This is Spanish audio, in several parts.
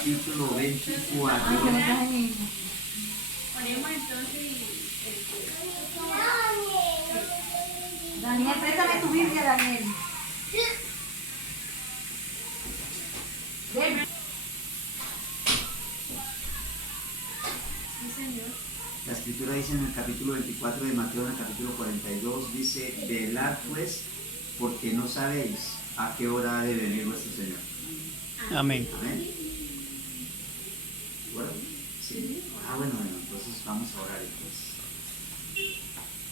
capítulo 24. Ponemos entonces Daniel, préstame tu Biblia, Daniel. Ven. sí, señor. La escritura dice en el capítulo 24 de Mateo, en el capítulo 42, dice: velad pues, porque no sabéis a qué hora ha de venir vuestro Señor. Amén. Amén. Bueno, sí. Bueno, entonces vamos a orar entonces.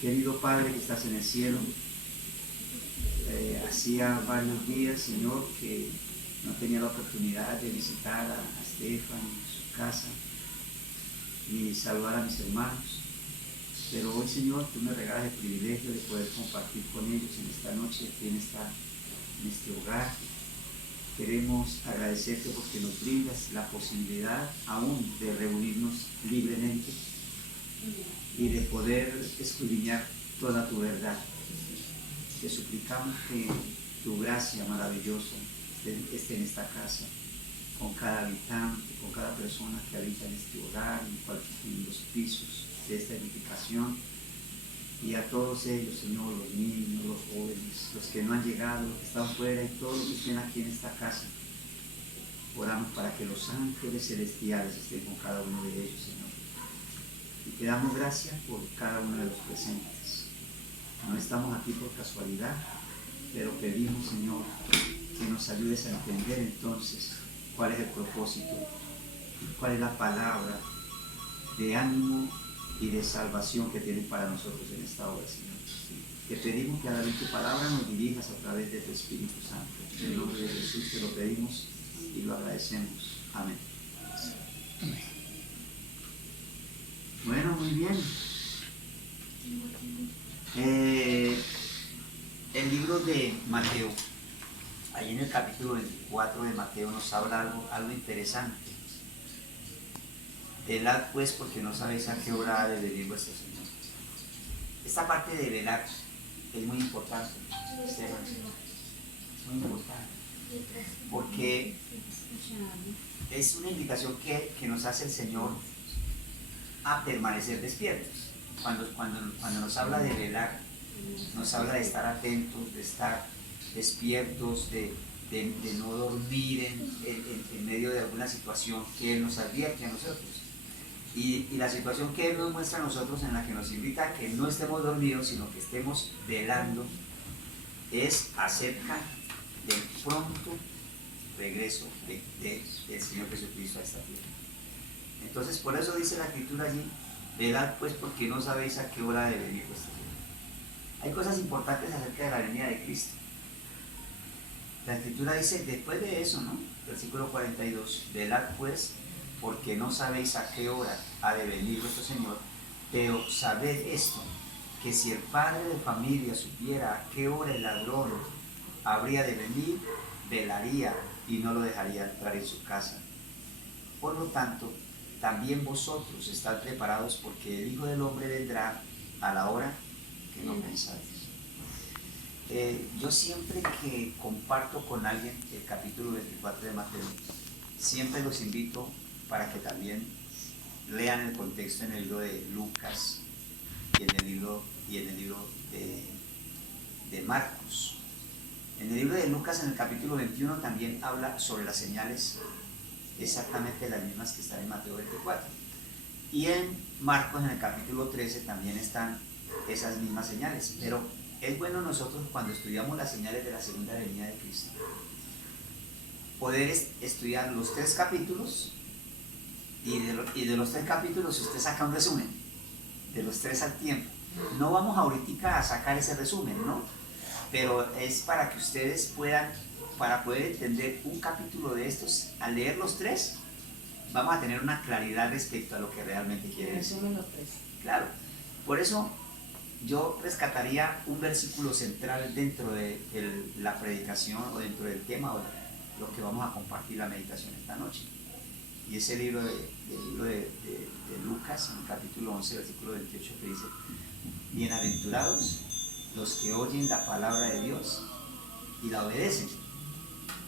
Querido Padre que estás en el cielo, hacía varios días, Señor, que no tenía la oportunidad de visitar a Estefan en su casa y saludar a mis hermanos. Pero hoy, Señor, tú me regalas el privilegio de poder compartir con ellos en esta noche, aquí en este hogar. Queremos agradecerte porque nos brindas la posibilidad aún de reunirnos libremente y de poder escudriñar toda tu verdad. Te suplicamos que tu gracia maravillosa esté en esta casa, con cada habitante, con cada persona que habita en este hogar, en los pisos de esta edificación, y a todos ellos, Señor, los niños, los jóvenes, los que no han llegado, los que están fuera y todos los que estén aquí en esta casa. Oramos para que los ángeles celestiales estén con cada uno de ellos, Señor. Y te damos gracias por cada uno de los presentes. No estamos aquí por casualidad, pero pedimos, Señor, que nos ayudes a entender entonces cuál es el propósito, cuál es la palabra de ánimo y de salvación que tienes para nosotros en esta hora, Señor. Te pedimos que a través de tu palabra nos dirijas a través de tu Espíritu Santo. En el nombre de Jesús te lo pedimos y lo agradecemos. Amén. Amén. Bueno, muy bien. El libro de Mateo, ahí en el capítulo 24 de Mateo, nos habla algo interesante. Velad pues, porque no sabéis a qué hora ha de venir vuestro Señor. Esta parte de velar es muy importante, Esteban. Es muy importante. Porque es una invitación que nos hace el Señor a permanecer despiertos. Cuando nos habla de velar, nos habla de estar atentos, de estar despiertos, de no dormir en medio de alguna situación que Él nos advierte a nosotros. Y la situación que Él nos muestra a nosotros, en la que nos invita a que no estemos dormidos, sino que estemos velando, es acerca del pronto regreso del Señor Jesucristo a esta tierra. Entonces, por eso dice la Escritura allí: velad pues, porque no sabéis a qué hora ha de venir vuestro Señor. Hay cosas importantes acerca de la venida de Cristo. La Escritura dice, después de eso, ¿no? Versículo 42, velad pues, porque no sabéis a qué hora ha de venir vuestro Señor, pero sabed esto, que si el padre de familia supiera a qué hora el ladrón habría de venir, velaría y no lo dejaría entrar en su casa. Por lo tanto, también vosotros estad preparados, porque el Hijo del Hombre vendrá a la hora que no pensáis. Yo siempre que comparto con alguien el capítulo 24 de Mateo, siempre los invito para que también lean el contexto en el libro de Lucas y en el libro de Marcos. En el libro de Lucas, en el capítulo 21, también habla sobre las señales exactamente las mismas que están en Mateo 24. Y en Marcos, en el capítulo 13, también están esas mismas señales. Pero es bueno nosotros, cuando estudiamos las señales de la segunda venida de Cristo, poder estudiar los 3 capítulos, y de los 3 capítulos usted saca un resumen de los 3 al tiempo. No vamos ahorita a sacar ese resumen, ¿no? Pero es para que ustedes puedan, para poder entender un capítulo de estos, al leer los 3, vamos a tener una claridad respecto a lo que realmente quiere decir. Resumen los 3. Claro, por eso yo rescataría un versículo central dentro de la predicación, o dentro del tema, o lo que vamos a compartir la meditación esta noche. Y ese libro de Lucas, en el capítulo 11, versículo 28, que dice: bienaventurados los que oyen la palabra de Dios y la obedecen,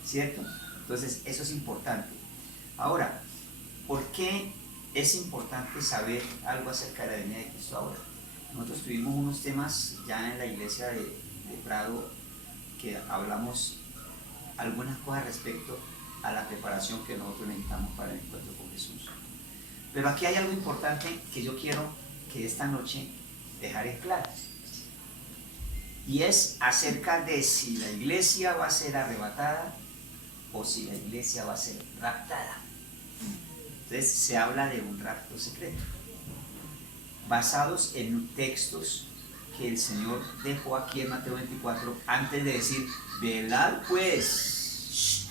¿cierto? Entonces eso es importante. Ahora, ¿por qué es importante saber algo acerca de la venida de Cristo ahora? Nosotros tuvimos unos temas ya en la iglesia de Prado que hablamos algunas cosas respecto a la preparación que nosotros necesitamos para el encuentro con Jesús. Pero aquí hay algo importante que yo quiero que esta noche dejar en claro. Y es acerca de si la iglesia va a ser arrebatada o si la iglesia va a ser raptada. Entonces se habla de un rapto secreto, basados en textos que el Señor dejó aquí en Mateo 24, antes de decir, velad pues,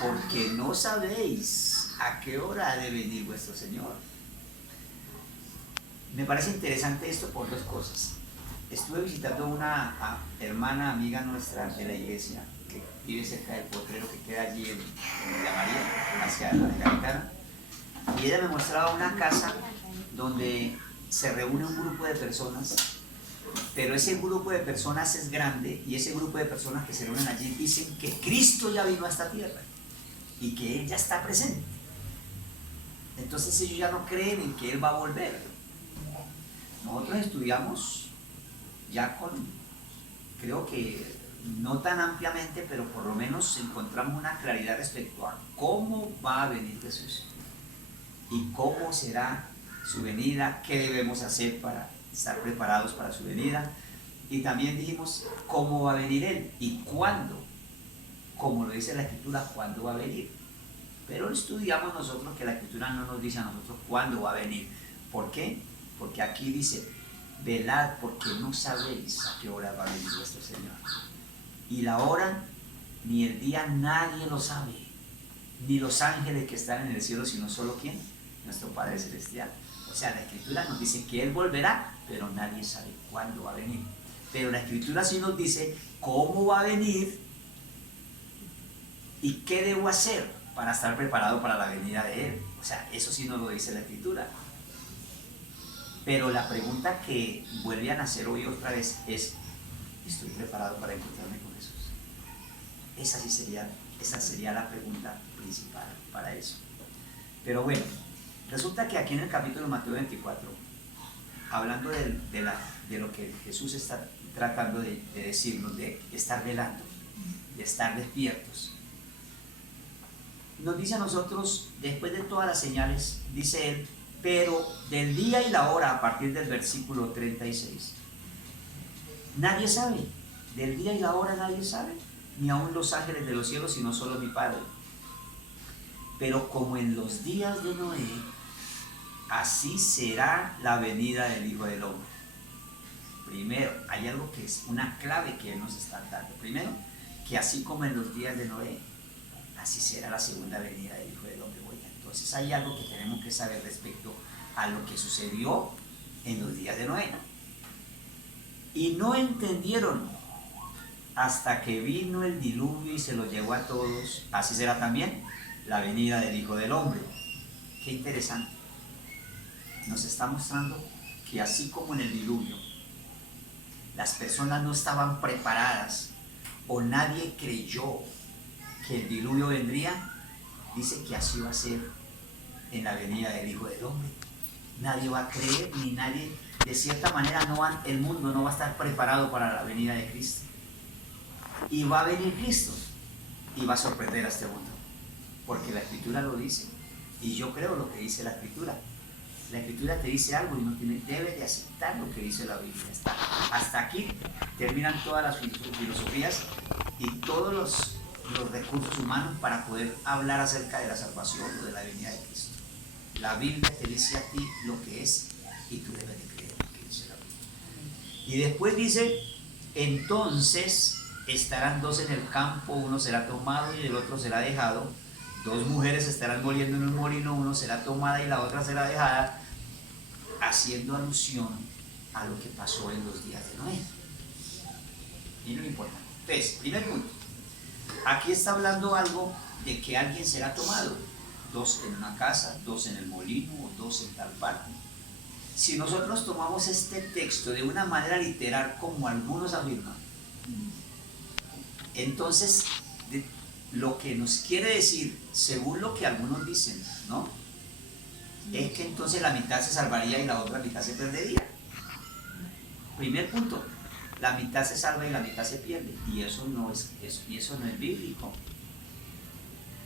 porque no sabéis a qué hora ha de venir vuestro Señor. Me parece interesante esto por dos cosas. Estuve visitando una hermana amiga nuestra de la iglesia, que vive cerca del potrero que queda allí en Villa María, hacia la Gaitana, y ella me mostraba una casa donde se reúne un grupo de personas, pero ese grupo de personas es grande, y ese grupo de personas que se reúnen allí dicen que Cristo ya vino a esta tierra y que Él ya está presente. Entonces ellos ya no creen en que Él va a volver. Nosotros estudiamos ya creo que no tan ampliamente, pero por lo menos encontramos una claridad respecto a cómo va a venir Jesús y cómo será su venida, qué debemos hacer para estar preparados para su venida, y también dijimos cómo va a venir Él y cuándo, como lo dice la Escritura, cuándo va a venir. Pero estudiamos nosotros que la Escritura no nos dice a nosotros cuándo va a venir. ¿Por qué? Porque aquí dice, velad porque no sabéis a qué hora va a venir vuestro Señor. Y la hora ni el día nadie lo sabe, ni los ángeles que están en el cielo, sino solo ¿quién? Nuestro Padre Celestial. O sea, la Escritura nos dice que Él volverá, pero nadie sabe cuándo va a venir. Pero la Escritura sí nos dice cómo va a venir y qué debo hacer para estar preparado para la venida de Él. O sea, eso sí nos lo dice la Escritura. Pero la pregunta que vuelve a nacer hoy otra vez es, ¿estoy preparado para encontrarme con Jesús? Esa sería la pregunta principal para eso. Pero bueno, resulta que aquí en el capítulo de Mateo 24, hablando de lo que Jesús está tratando de decirnos, de estar velando, de estar despiertos, nos dice a nosotros, después de todas las señales, dice Él, pero del día y la hora, a partir del versículo 36, nadie sabe, del día y la hora nadie sabe, ni aun los ángeles de los cielos, sino solo mi Padre. Pero como en los días de Noé, así será la venida del Hijo del Hombre. Primero, hay algo que es una clave que Él nos está dando. Primero, que así como en los días de Noé, así será la segunda venida del Hijo del Hombre. Entonces hay algo que tenemos que saber respecto a lo que sucedió en los días de Noé. Y no entendieron hasta que vino el diluvio y se los llevó a todos. Así será también la venida del Hijo del Hombre. Qué interesante. Nos está mostrando que así como en el diluvio las personas no estaban preparadas o nadie creyó que el diluvio vendría, dice que así va a ser en la venida del Hijo del Hombre. Nadie va a creer, ni nadie, de cierta manera el mundo no va a estar preparado para la venida de Cristo. Y va a venir Cristo y va a sorprender a este mundo, porque la Escritura lo dice, y yo creo lo que dice la Escritura. La Escritura te dice algo y no debe de aceptar lo que dice la Biblia. Hasta aquí terminan todas las filosofías y todos los recursos humanos para poder hablar acerca de la salvación o de la venida de Cristo. La Biblia te dice a ti lo que es y tú debes de creer lo que dice la Biblia. Y después dice, entonces estarán dos en el campo, uno será tomado y el otro será dejado. Dos mujeres estarán moliendo en un molino, uno será tomada y la otra será dejada, haciendo alusión a lo que pasó en los días de Noé. Y no importa. Entonces, primer punto. Aquí está hablando algo de que alguien será tomado, dos en una casa, dos en el molino o dos en tal parte. Si nosotros tomamos este texto de una manera literal como algunos afirman, entonces lo que nos quiere decir, según lo que algunos dicen, ¿no? Es que entonces la mitad se salvaría y la otra mitad se perdería. Primer punto, la mitad se salva y la mitad se pierde, y eso no es bíblico.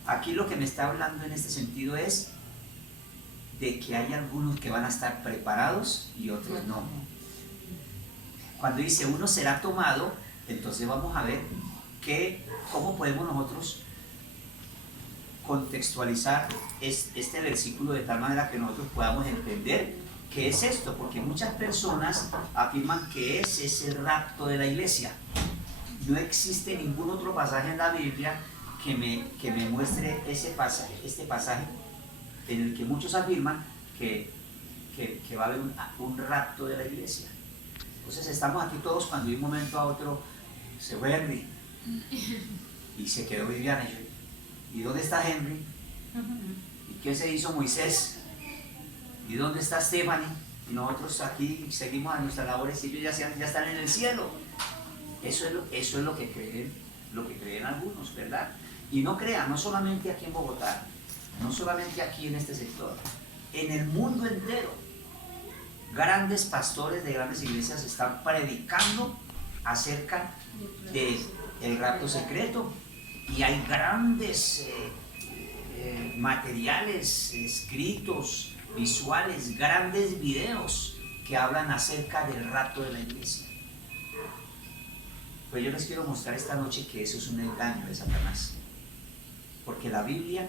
Aquí lo que me está hablando en este sentido es de que hay algunos que van a estar preparados y otros no. Cuando dice uno será tomado, entonces vamos a ver cómo podemos nosotros contextualizar este versículo de tal manera que nosotros podamos entender qué es esto, porque muchas personas afirman que ese es el rapto de la iglesia. No existe ningún otro pasaje en la Biblia que me muestre este pasaje en el que muchos afirman que va a haber un rapto de la iglesia. Entonces estamos aquí todos cuando de un momento a otro se fue Henry y se quedó Viviana. ¿Y dónde está Henry? ¿Y qué se hizo Moisés? ¿Y dónde está Stephanie? Y nosotros aquí seguimos a nuestras labores y ellos ya están en el cielo. Eso es lo que creen algunos, ¿verdad? Y no crean, no solamente aquí en Bogotá, no solamente aquí en este sector, en el mundo entero, grandes pastores de grandes iglesias están predicando acerca del rapto secreto, y hay grandes materiales escritos, visuales, grandes videos que hablan acerca del rapto de la iglesia. Pues yo les quiero mostrar esta noche que eso es un engaño de Satanás, porque la Biblia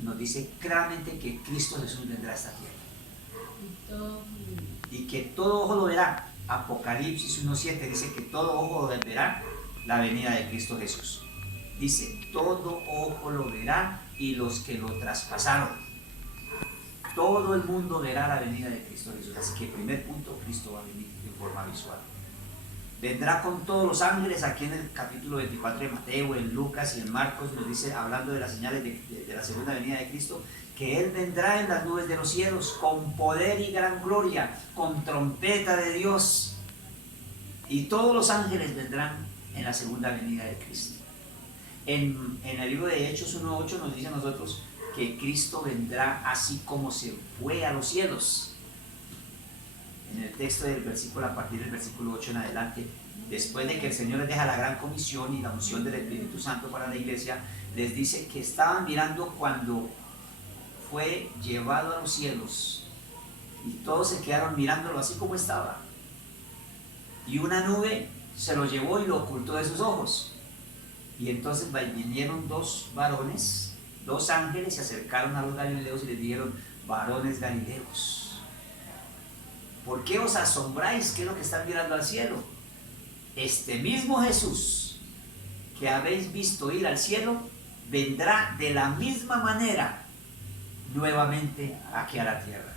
nos dice claramente que Cristo Jesús vendrá a esta tierra y que todo ojo lo verá. Apocalipsis 1:7 dice que todo ojo verá la venida de Cristo Jesús. Dice, todo ojo lo verá y los que lo traspasaron. Todo el mundo verá la venida de Cristo Jesús. Así que primer punto, Cristo va a venir en forma visual. Vendrá con todos los ángeles. Aquí en el capítulo 24 de Mateo, en Lucas y en Marcos nos dice, hablando de las señales de la segunda venida de Cristo, que Él vendrá en las nubes de los cielos con poder y gran gloria, con trompeta de Dios, y todos los ángeles vendrán en la segunda venida de Cristo. En el libro de Hechos 1:8 nos dice a nosotros que Cristo vendrá así como se fue a los cielos. En el texto del versículo, a partir del versículo 8 en adelante, después de que el Señor les deja la gran comisión y la unción del Espíritu Santo para la iglesia, les dice que estaban mirando cuando fue llevado a los cielos, y todos se quedaron mirándolo así como estaba, y una nube se lo llevó y lo ocultó de sus ojos. Y entonces vinieron dos varones, dos ángeles, se acercaron a los galileos y les dijeron: varones galileos, ¿por qué os asombráis? ¿Qué es lo que están mirando al cielo? Este mismo Jesús que habéis visto ir al cielo vendrá de la misma manera nuevamente aquí a la tierra.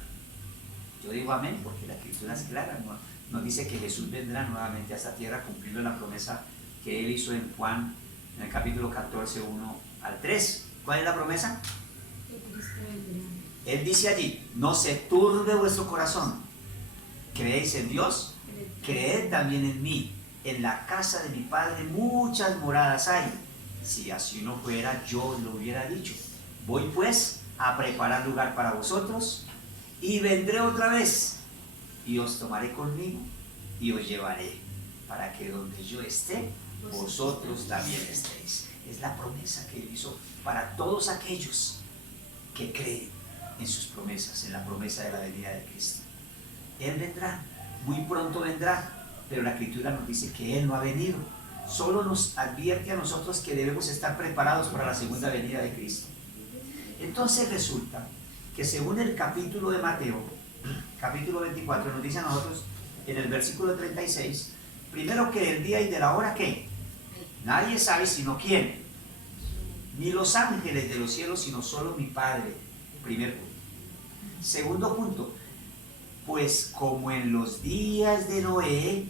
Yo digo amén porque la escritura es clara, nos dice que Jesús vendrá nuevamente a esta tierra cumpliendo la promesa que Él hizo en Juan, en el capítulo 14, 1 al 3. ¿Cuál es la promesa? Él dice allí: no se turbe vuestro corazón, creéis en Dios, creed también en mí. En la casa de mi Padre muchas moradas hay. Si así no fuera, yo lo hubiera dicho. Voy pues a preparar lugar para vosotros, y vendré otra vez, y os tomaré conmigo, y os llevaré, para que donde yo esté, vosotros también estéis. Es la promesa que Él hizo para todos aquellos que creen en sus promesas, en la promesa de la venida de Cristo. Él vendrá, muy pronto vendrá, pero la Escritura nos dice que Él no ha venido. Solo nos advierte a nosotros que debemos estar preparados para la segunda venida de Cristo. Entonces resulta que según el capítulo de Mateo, capítulo 24, nos dice a nosotros en el versículo 36, primero que el día y de la hora, ¿qué? Nadie sabe sino quién, ni los ángeles de los cielos, sino solo mi Padre. Primer punto. Segundo punto, pues como en los días de Noé,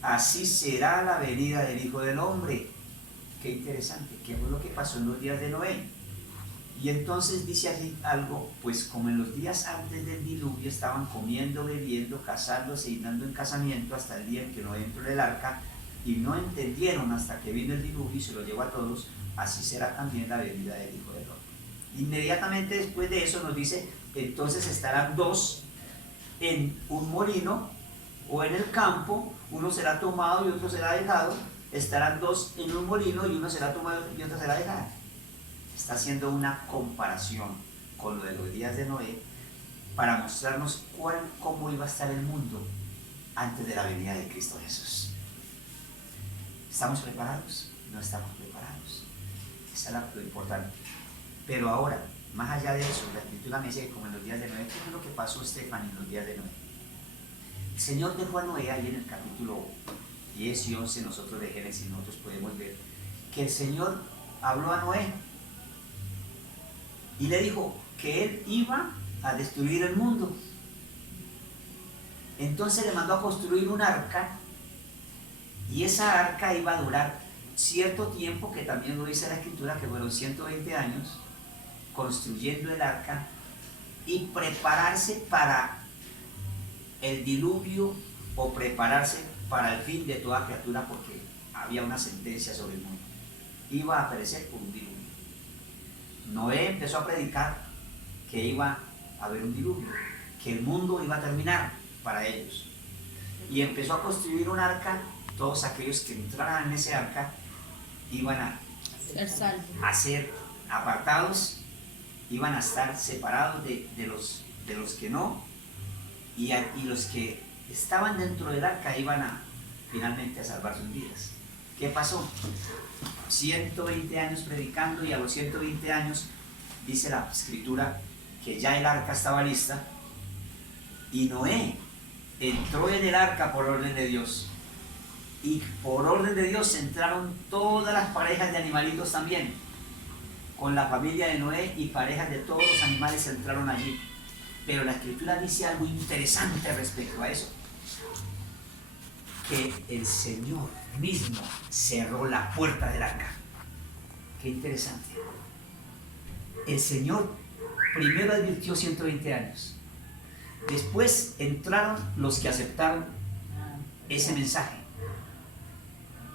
así será la venida del Hijo del Hombre. Qué interesante, ¿qué fue lo que pasó en los días de Noé? Y entonces dice allí algo: pues como en los días antes del diluvio estaban comiendo, bebiendo, casándose y dando en casamiento hasta el día en que Noé entró en el arca, y no entendieron hasta que vino el diluvio y se lo llevó a todos, así será también la venida del Hijo del Hombre. Inmediatamente después de eso nos dice, entonces estarán dos en un molino o en el campo, uno será tomado y otro será dejado, estarán dos en un molino y uno será tomado y otro será dejado. Está haciendo una comparación con lo de los días de Noé para mostrarnos cómo iba a estar el mundo antes de la venida de Cristo Jesús. ¿Estamos preparados? No estamos preparados. Eso es lo importante. Pero ahora, más allá de eso, la Escritura me dice que como en los días de Noé, ¿qué fue lo que pasó, Estefan, en los días de Noé? El Señor dejó a Noé ahí en el capítulo 10 y 11, nosotros de Génesis, nosotros podemos ver que el Señor habló a Noé y le dijo que él iba a destruir el mundo. Entonces le mandó a construir un arca y esa arca iba a durar cierto tiempo, que también lo dice la Escritura, que fueron 120 años construyendo el arca y prepararse para el diluvio o prepararse para el fin de toda criatura, porque había una sentencia sobre el mundo. Iba a perecer por un diluvio. Noé empezó a predicar que iba a haber un diluvio, que el mundo iba a terminar para ellos. Y empezó a construir un arca. Todos aquellos que entraran en ese arca iban a ser apartados, iban a estar separados de los que no, y los que estaban dentro del arca iban a finalmente a salvar sus vidas. ¿Qué pasó? 120 años predicando, y a los 120 años dice la Escritura que ya el arca estaba lista y Noé entró en el arca por orden de Dios. Y por orden de Dios entraron todas las parejas de animalitos también. Con la familia de Noé y parejas de todos los animales entraron allí. Pero la Escritura dice algo interesante respecto a eso. Que el Señor mismo cerró la puerta del arca. Qué interesante. El Señor primero advirtió 120 años. Después entraron los que aceptaron ese mensaje.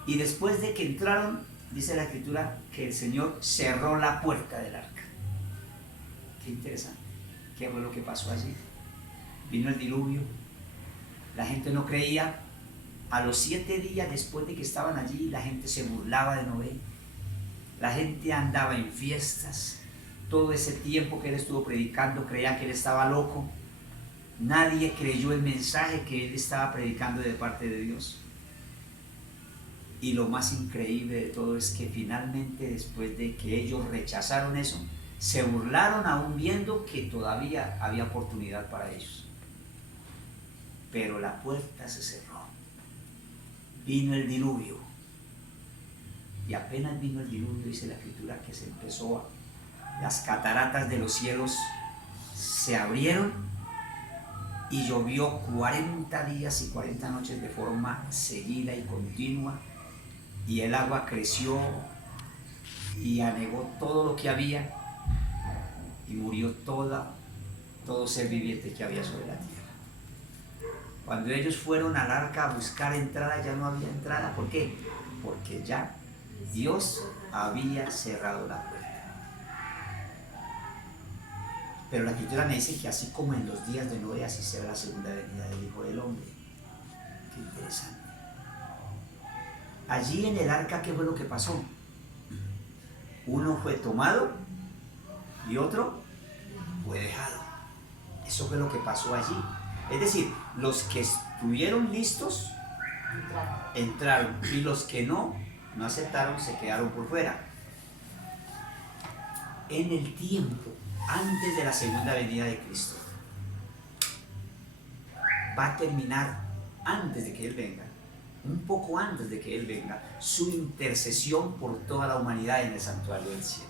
Y después de que entraron, dice la Escritura, que el Señor cerró la puerta del arca. Qué interesante. ¿Qué fue lo que pasó allí? Vino el diluvio. La gente no creía. A los 7 días después de que estaban allí, la gente se burlaba de Noé. La gente andaba en fiestas. Todo ese tiempo que él estuvo predicando, creían que él estaba loco. Nadie creyó el mensaje que él estaba predicando de parte de Dios. Y lo más increíble de todo es que finalmente, después de que ellos rechazaron eso, se burlaron aún viendo que todavía había oportunidad para ellos. Pero la puerta se cerró. Vino el diluvio. Y apenas vino el diluvio, dice la Escritura, que se empezó las cataratas de los cielos se abrieron y llovió 40 días y 40 noches de forma seguida y continua. Y el agua creció y anegó todo lo que había y murió todo ser viviente que había sobre la tierra. Cuando ellos fueron al arca a buscar entrada, ya no había entrada. ¿Por qué? Porque ya Dios había cerrado la puerta. Pero la Escritura me dice que así como en los días de Noé, así será la segunda venida del Hijo del Hombre. Qué interesante. Allí en el arca, ¿qué fue lo que pasó? Uno fue tomado y otro fue dejado. Eso fue lo que pasó allí. Es decir, los que estuvieron listos entraron, y los que no aceptaron se quedaron por fuera. En el tiempo antes de la segunda venida de Cristo, va a terminar antes de que Él venga, un poco antes de que Él venga, su intercesión por toda la humanidad en el santuario del cielo.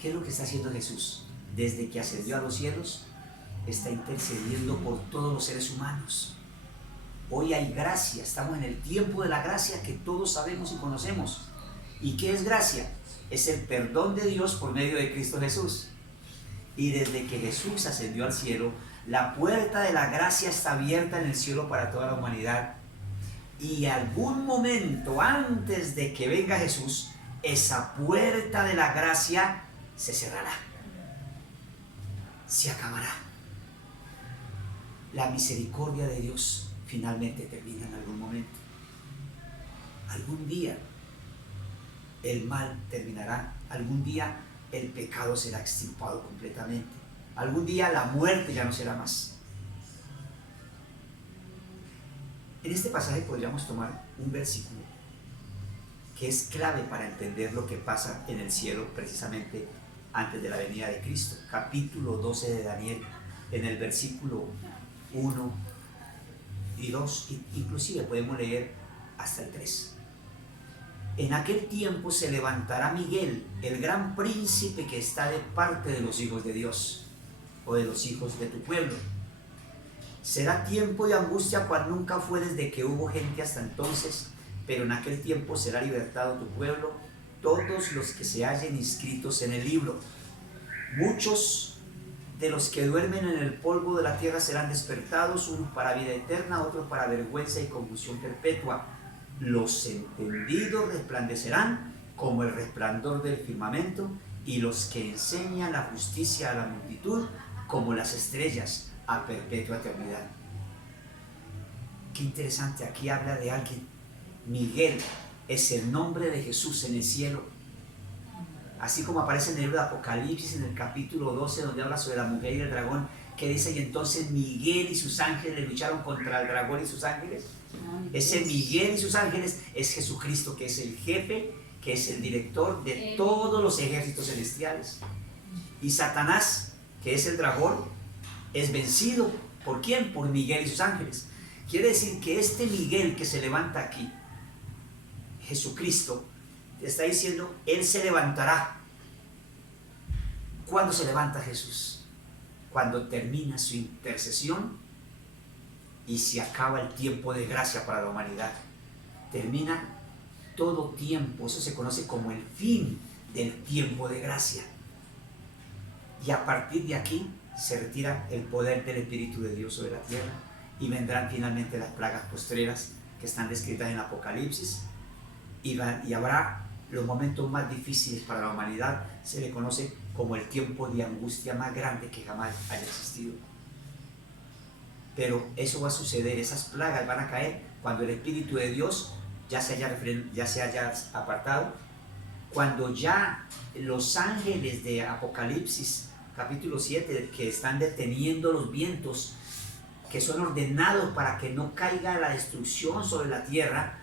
¿Qué es lo que está haciendo Jesús? Desde que ascendió a los cielos, está intercediendo por todos los seres humanos. Hoy hay gracia, estamos en el tiempo de la gracia que todos sabemos y conocemos. ¿Y qué es gracia? Es el perdón de Dios por medio de Cristo Jesús. Y desde que Jesús ascendió al cielo, la puerta de la gracia está abierta en el cielo para toda la humanidad. Y algún momento antes de que venga Jesús, esa puerta de la gracia se cerrará, se acabará. La misericordia de Dios finalmente termina en algún momento. Algún día el mal terminará, algún día el pecado será extirpado completamente, algún día la muerte ya no será más. En este pasaje podríamos tomar un versículo que es clave para entender lo que pasa en el cielo precisamente antes de la venida de Cristo. Capítulo 12 de Daniel, en el versículo 1 y 2, inclusive podemos leer hasta el 3. En aquel tiempo se levantará Miguel, el gran príncipe que está de parte de los hijos de Dios, o de los hijos de tu pueblo. Será tiempo de angustia cual nunca fue desde que hubo gente hasta entonces, pero en aquel tiempo será libertado tu pueblo, todos los que se hallen inscritos en el libro. Muchos de los que duermen en el polvo de la tierra serán despertados, uno para vida eterna, otro para vergüenza y confusión perpetua. Los entendidos resplandecerán como el resplandor del firmamento, y los que enseñan la justicia a la multitud como las estrellas a perpetua eternidad. Qué interesante, aquí habla de alguien. Miguel es el nombre de Jesús en el cielo, así como aparece en el libro de Apocalipsis en el capítulo 12, donde habla sobre la mujer y el dragón, que dice: y entonces Miguel y sus ángeles lucharon contra el dragón y sus ángeles. Ese Miguel y sus ángeles es Jesucristo, que es el jefe, que es el director de todos los ejércitos celestiales. Y Satanás, que es el dragón, es vencido. ¿Por quién? Por Miguel y sus ángeles. Quiere decir que este Miguel que se levanta aquí, Jesucristo, está diciendo, Él se levantará. ¿Cuándo se levanta Jesús? Cuando termina su intercesión y se acaba el tiempo de gracia para la humanidad. Termina todo tiempo, eso se conoce como el fin del tiempo de gracia. Y a partir de aquí se retira el poder del Espíritu de Dios sobre la tierra, y vendrán finalmente las plagas postreras que están descritas en Apocalipsis, y habrá los momentos más difíciles para la humanidad. Se le conoce como el tiempo de angustia más grande que jamás haya existido. Pero eso va a suceder, esas plagas van a caer cuando el Espíritu de Dios ya se haya apartado, cuando ya los ángeles de Apocalipsis capítulo 7, que están deteniendo los vientos, que son ordenados para que no caiga la destrucción sobre la tierra,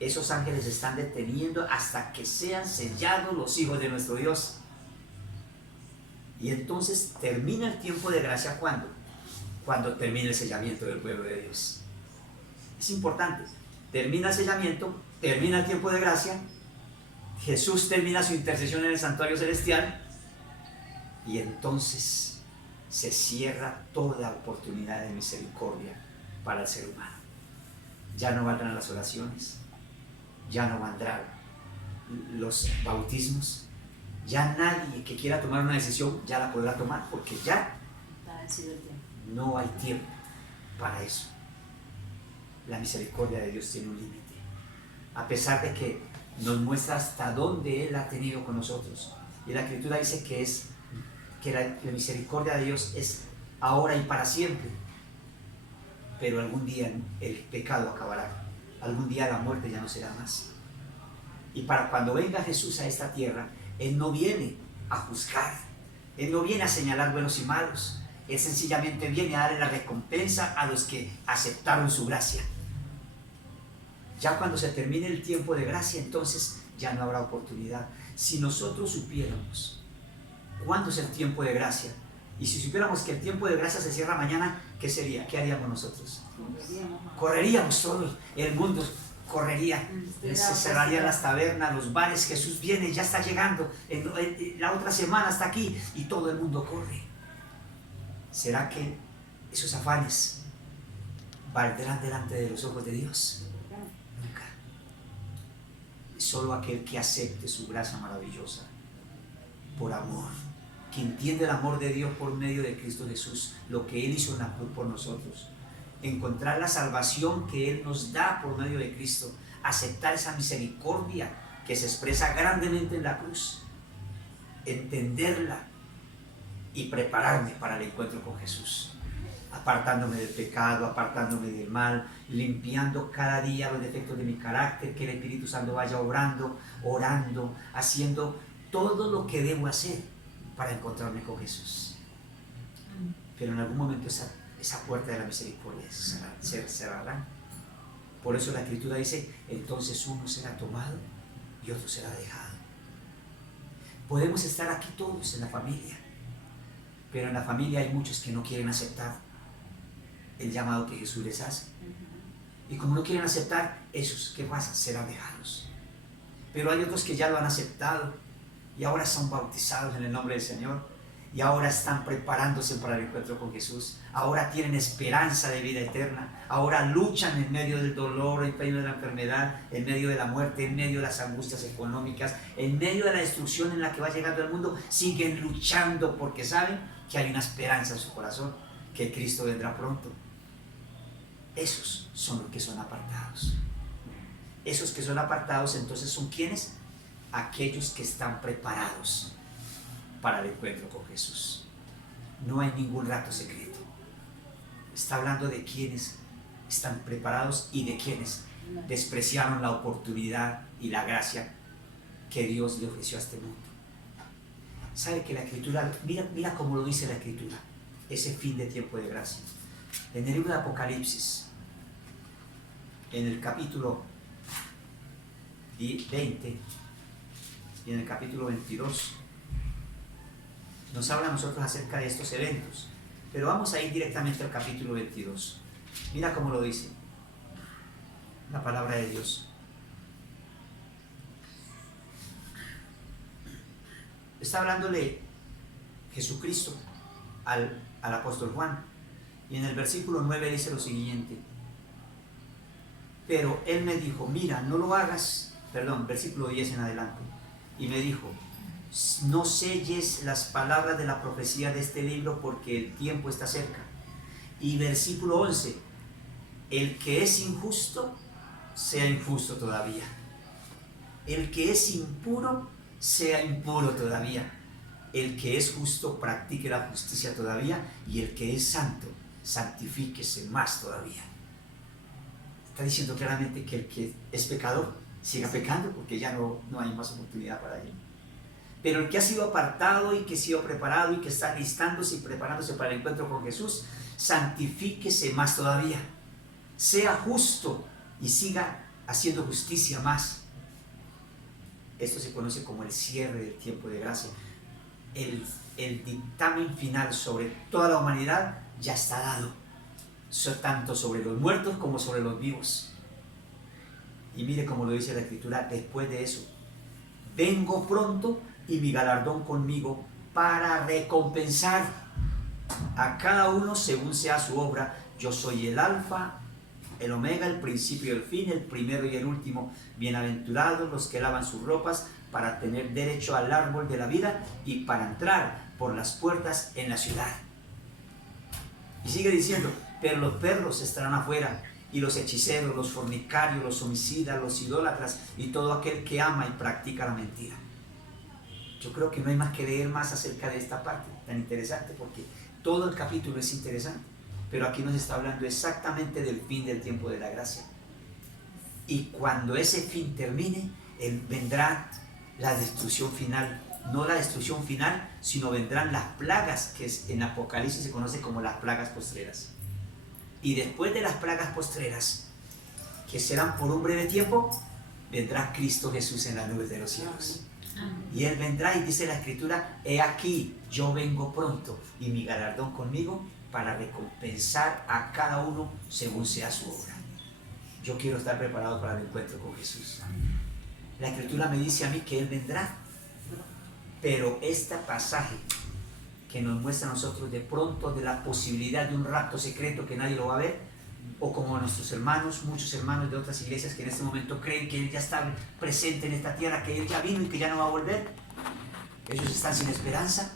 esos ángeles están deteniendo hasta que sean sellados los hijos de nuestro Dios. Y entonces termina el tiempo de gracia. ¿Cuándo? Cuando termine el sellamiento del pueblo de Dios. Es importante. Termina el sellamiento, termina el tiempo de gracia, Jesús termina su intercesión en el santuario celestial, y entonces se cierra toda oportunidad de misericordia para el ser humano. Ya no valdrán las oraciones, ya no valdrán los bautismos, ya nadie que quiera tomar una decisión ya la podrá tomar, porque ya no hay tiempo para eso. La misericordia de Dios tiene un límite, a pesar de que nos muestra hasta dónde Él ha tenido con nosotros. Y la Escritura dice que la misericordia de Dios es ahora y para siempre. Pero algún día el pecado acabará, algún día la muerte ya no será más. Y para cuando venga Jesús a esta tierra, Él no viene a juzgar, Él no viene a señalar buenos y malos, Él sencillamente viene a darle la recompensa a los que aceptaron su gracia. Ya cuando se termine el tiempo de gracia, entonces ya no habrá oportunidad. Si nosotros supiéramos cuándo es el tiempo de gracia, y si supiéramos que el tiempo de gracia se cierra mañana, ¿qué sería? ¿Qué haríamos nosotros? Correríamos todos, el mundo correría, se cerrarían las tabernas, los bares. Jesús viene, ya está llegando, la otra semana está aquí, y todo el mundo corre. ¿Será que esos afanes valdrán delante de los ojos de Dios? Nunca. Solo aquel que acepte su gracia maravillosa por amor, que entiende el amor de Dios por medio de Cristo Jesús, lo que Él hizo en la cruz por nosotros, encontrar la salvación que Él nos da por medio de Cristo, aceptar esa misericordia que se expresa grandemente en la cruz, entenderla y prepararme para el encuentro con Jesús, apartándome del pecado, apartándome del mal, limpiando cada día los defectos de mi carácter, que el Espíritu Santo vaya obrando, orando, haciendo todo lo que debo hacer para encontrarme con Jesús. Pero en algún momento esa puerta de la misericordia se cerrará. Por eso la Escritura dice, entonces uno será tomado y otro será dejado. Podemos estar aquí todos en la familia, pero en la familia hay muchos que no quieren aceptar el llamado que Jesús les hace. Y como no quieren aceptar, esos, ¿qué pasa? Serán dejados. Pero hay otros que ya lo han aceptado y ahora son bautizados en el nombre del Señor. Y ahora están preparándose para el encuentro con Jesús. Ahora tienen esperanza de vida eterna. Ahora luchan en medio del dolor, en medio de la enfermedad, en medio de la muerte, en medio de las angustias económicas, en medio de la destrucción en la que va llegando el mundo. Siguen luchando porque saben que hay una esperanza en su corazón, que Cristo vendrá pronto. Esos son los que son apartados. Esos que son apartados, entonces, ¿son quiénes? Aquellos que están preparados para el encuentro con Jesús. No hay ningún rato secreto. Está hablando de quienes están preparados y de quienes despreciaron la oportunidad y la gracia que Dios le ofreció a este mundo. ¿Sabe que la Escritura, mira cómo lo dice la Escritura, ese fin de tiempo de gracia? En el libro de Apocalipsis, en el capítulo 20 y en el capítulo 22, nos habla a nosotros acerca de estos eventos, pero vamos a ir directamente al capítulo 22. Mira cómo lo dice la palabra de Dios. Está hablándole Jesucristo al apóstol Juan, y en el versículo 9 dice lo siguiente: pero él me dijo, mira, no lo hagas, versículo 10 en adelante, y me dijo, no selles las palabras de la profecía de este libro, porque el tiempo está cerca. Y versículo 11, el que es injusto, sea injusto todavía. El que es impuro, sea impuro todavía. El que es justo, practique la justicia todavía. Y el que es santo, santifíquese más todavía. Está diciendo claramente que el que es pecador, siga pecando, porque ya no hay más oportunidad para él. Pero el que ha sido apartado y que ha sido preparado y que está listándose y preparándose para el encuentro con Jesús, santifíquese más todavía. Sea justo y siga haciendo justicia más. Esto se conoce como el cierre del tiempo de gracia. El dictamen final sobre toda la humanidad ya está dado, tanto sobre los muertos como sobre los vivos. Y mire cómo lo dice la Escritura después de eso: vengo pronto y mi galardón conmigo para recompensar a cada uno según sea su obra. Yo soy el alfa, el omega, el principio y el fin, el primero y el último. Bienaventurados los que lavan sus ropas para tener derecho al árbol de la vida y para entrar por las puertas en la ciudad. Y sigue diciendo, pero los perros estarán afuera, y los hechiceros, los fornicarios, los homicidas, los idólatras y todo aquel que ama y practica la mentira. Yo creo que no hay más que leer más acerca de esta parte tan interesante, porque todo el capítulo es interesante, pero aquí nos está hablando exactamente del fin del tiempo de la gracia. Y cuando ese fin termine, vendrá la destrucción final. No la destrucción final, sino vendrán las plagas, que en Apocalipsis se conoce como las plagas postreras. Y después de las plagas postreras, que serán por un breve tiempo, vendrá Cristo Jesús en las nubes de los cielos. Y Él vendrá, y dice la Escritura, he aquí, yo vengo pronto, y mi galardón conmigo, para recompensar a cada uno según sea su obra. Yo quiero estar preparado para el encuentro con Jesús. La Escritura me dice a mí que Él vendrá, pero este pasaje que nos muestra a nosotros de pronto de la posibilidad de un rapto secreto que nadie lo va a ver, o como nuestros hermanos, muchos hermanos de otras iglesias que en este momento creen que Él ya está presente en esta tierra, que Él ya vino y que ya no va a volver. Ellos están sin esperanza.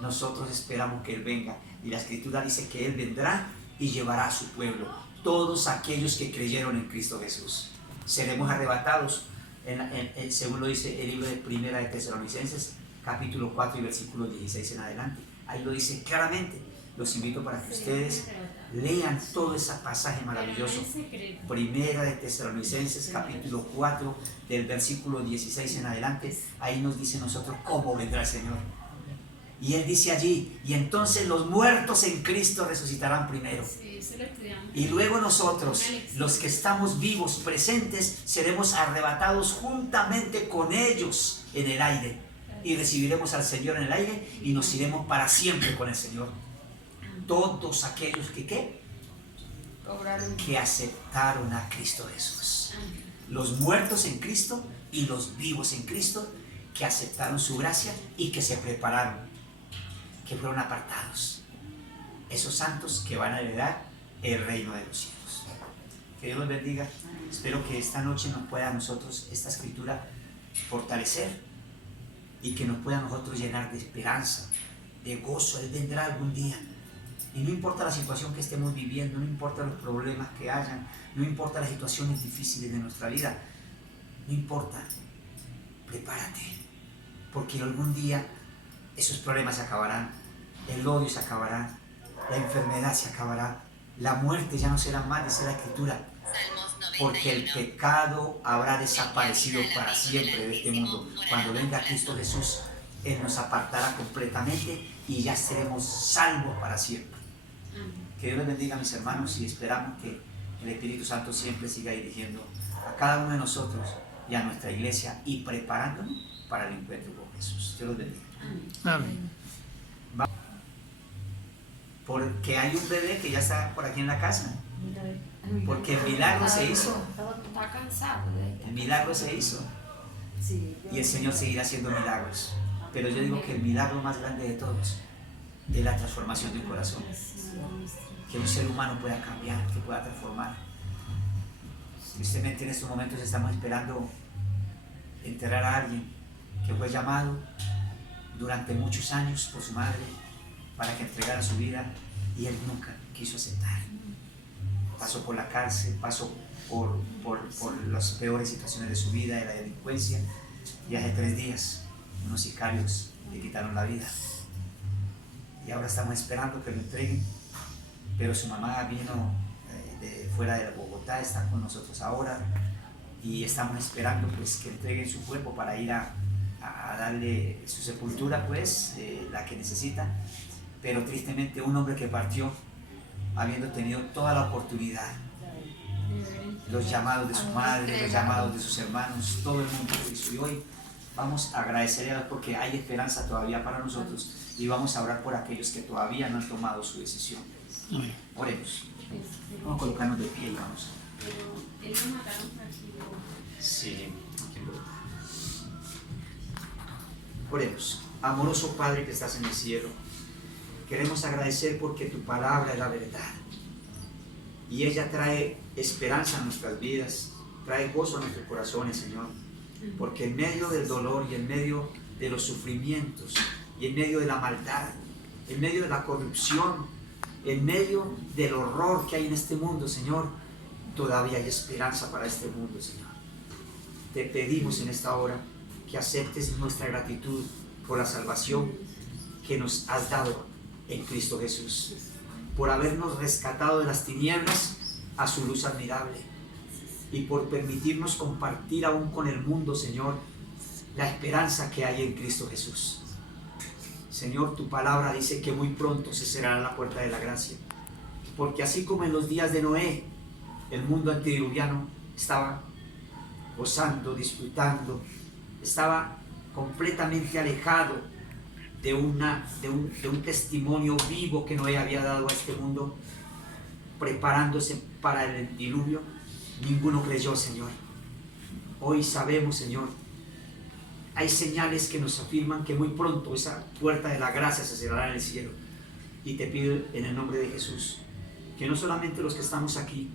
Nosotros esperamos que Él venga, y la Escritura dice que Él vendrá y llevará a su pueblo, todos aquellos que creyeron en Cristo Jesús. Seremos arrebatados según lo dice el libro de Primera de Tesalonicenses, capítulo 4 y versículo 16 en adelante. Ahí lo dice claramente. Los invito para que ustedes lean todo ese pasaje maravilloso. Primera de Tesalonicenses, capítulo 4, del versículo 16 en adelante. Ahí nos dice nosotros cómo vendrá el Señor. Y Él dice allí, y entonces los muertos en Cristo resucitarán primero. Y luego nosotros, los que estamos vivos, presentes, seremos arrebatados juntamente con ellos en el aire. Y recibiremos al Señor en el aire y nos iremos para siempre con el Señor. Todos aquellos que ¿qué? Que aceptaron a Cristo Jesús. Los muertos en Cristo y los vivos en Cristo, que aceptaron su gracia y que se prepararon, que fueron apartados. Esos santos que van a heredar el reino de los cielos. Que Dios los bendiga. Espero que esta noche nos pueda a nosotros esta escritura fortalecer y que nos pueda a nosotros llenar de esperanza, de gozo. Él vendrá algún día. Y no importa la situación que estemos viviendo, no importa los problemas que hayan, no importa las situaciones difíciles de nuestra vida, no importa, prepárate, porque algún día esos problemas se acabarán, el odio se acabará, la enfermedad se acabará, la muerte ya no será más, dice la Escritura, porque el pecado habrá desaparecido para siempre de este mundo. Cuando venga Cristo Jesús, Él nos apartará completamente y ya seremos salvos para siempre. Que Dios les bendiga, mis hermanos, y esperamos que el Espíritu Santo siempre siga dirigiendo a cada uno de nosotros y a nuestra iglesia y preparándonos para el encuentro con Jesús. Dios los bendiga. Amén. Porque hay un bebé que ya está por aquí en la casa. Porque el milagro se hizo. Está cansado. El milagro se hizo. Y el Señor seguirá haciendo milagros. Pero yo digo que el milagro más grande de todos es la transformación de un corazón. Que un ser humano pueda cambiar, que pueda transformar. Tristemente en estos momentos estamos esperando enterrar a alguien que fue llamado durante muchos años por su madre para que entregara su vida y él nunca quiso aceptar. Pasó por la cárcel, pasó por las peores situaciones de su vida, de la delincuencia, y hace 3 días unos sicarios le quitaron la vida. Y ahora estamos esperando que lo entreguen, pero su mamá vino de fuera de Bogotá, está con nosotros ahora y estamos esperando pues que entreguen su cuerpo para ir a darle su sepultura, pues la que necesita. Pero tristemente un hombre que partió habiendo tenido toda la oportunidad, los llamados de su madre, los llamados de sus hermanos, todo el mundo lo hizo. Y hoy vamos a agradecerle a Dios porque hay esperanza todavía para nosotros y vamos a orar por aquellos que todavía no han tomado su decisión. Oremos. Vamos a colocarnos de pie y vamos. Sí. Oremos. Amoroso Padre que estás en el cielo, queremos agradecer porque tu palabra es la verdad y ella trae esperanza a nuestras vidas, trae gozo a nuestros corazones, Señor, porque en medio del dolor y en medio de los sufrimientos y en medio de la maldad, en medio de la corrupción, en medio del horror que hay en este mundo, Señor, todavía hay esperanza para este mundo, Señor. Te pedimos en esta hora que aceptes nuestra gratitud por la salvación que nos has dado en Cristo Jesús, por habernos rescatado de las tinieblas a su luz admirable y por permitirnos compartir aún con el mundo, Señor, la esperanza que hay en Cristo Jesús. Señor, tu palabra dice que muy pronto se cerrará la puerta de la gracia, porque así como en los días de Noé, el mundo antediluviano estaba gozando, disfrutando, estaba completamente alejado de un testimonio vivo que Noé había dado a este mundo, preparándose para el diluvio. Ninguno creyó, Señor. Hoy sabemos, Señor, hay señales que nos afirman que muy pronto esa puerta de la gracia se cerrará en el cielo. Y te pido en el nombre de Jesús que no solamente los que estamos aquí,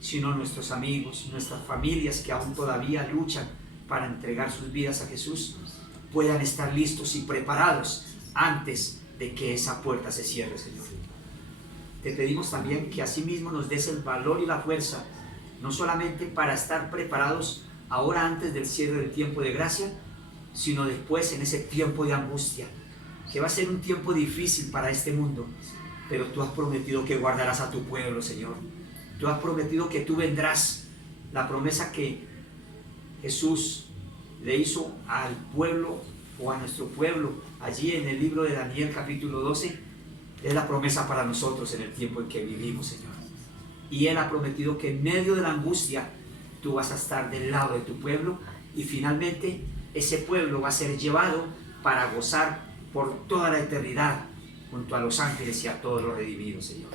sino nuestros amigos, nuestras familias que aún todavía luchan para entregar sus vidas a Jesús, puedan estar listos y preparados antes de que esa puerta se cierre, Señor. Te pedimos también que asimismo nos des el valor y la fuerza, no solamente para estar preparados ahora antes del cierre del tiempo de gracia, sino después en ese tiempo de angustia, que va a ser un tiempo difícil para este mundo, pero tú has prometido que guardarás a tu pueblo, Señor. Tú has prometido que tú vendrás. La promesa que Jesús le hizo al pueblo o a nuestro pueblo allí en el libro de Daniel capítulo 12 es la promesa para nosotros en el tiempo en que vivimos, Señor. Y Él ha prometido que en medio de la angustia tú vas a estar del lado de tu pueblo y finalmente ese pueblo va a ser llevado para gozar por toda la eternidad junto a los ángeles y a todos los redimidos, Señor.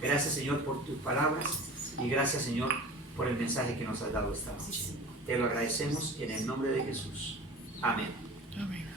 Gracias, Señor, por tus palabras y gracias, Señor, por el mensaje que nos has dado esta noche. Te lo agradecemos en el nombre de Jesús. Amén. Amén.